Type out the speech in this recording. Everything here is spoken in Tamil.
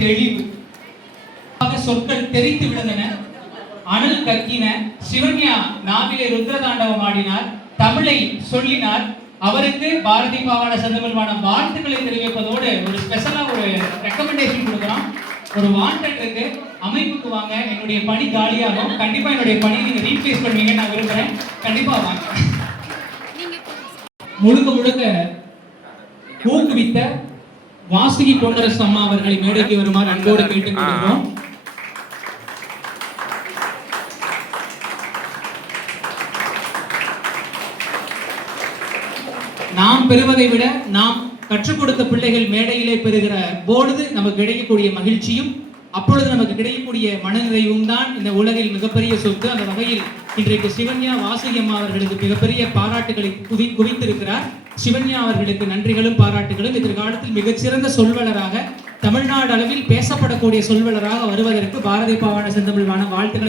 தெளிவு சொற்கள் தெரித்து விழுந்தன. அனல் கக்கின. சிவன்யா நாவிலே ருத்ரதாண்டவம் ஆடினார். தமிழை சொல்லினார். அவருக்கு பாரதி பாவாண சந்தமிழ்வான வாழ்த்துக்களை தெரிவிப்பதோடு ஒரு ஸ்பெஷலா ஒரு ரெக்கமெண்டேஷன் கொடுக்குறோம். ஒரு வாண்டட் இருக்கு, அமைப்புக்கு வாங்க, என்னுடைய பணி காலியாகும், கண்டிப்பா என்னுடைய பணியை நீங்க ரீப்ளேஸ் பண்ணுவீங்க நான் விரும்புறேன். கண்டிப்பா வாங்க. முழுக்க முழுக்க ஊக்குவித்த வாசுகி பொன்னரசு அம்மா அவர்களை மேடைக்கு வருமாறு அன்போடு கேட்டுக் கொள்கிறோம். நாம் பெறுவதை விட நாம் கற்றுக் கொடுத்த பிள்ளைகள் மேடையிலே பெறுகிற பொழுது நமக்கு கிடைக்கக்கூடிய மகிழ்ச்சியும் அப்பொழுது நமக்கு கிடைக்கக்கூடிய மனநிறைவும் தான் இந்த உலகில் மிகப்பெரிய சொத்து. அந்த வகையில் இன்றைக்கு சிவன்யா வாசுகி அம்மா அவர்களுக்கு மிகப்பெரிய பாராட்டுகளை குவித்திருக்கிறார். சிவன்யா அவர்களுக்கு நன்றிகளும் பாராட்டுகளும். எதிர்காலத்தில் மிகச்சிறந்த சொல்வலராக, தமிழ்நாடு அளவில் பேசப்படக்கூடிய சொல்வலராக வருவதற்கு பாரதி பாவாண செந்தமிழ்வான வாழ்த்துக்களை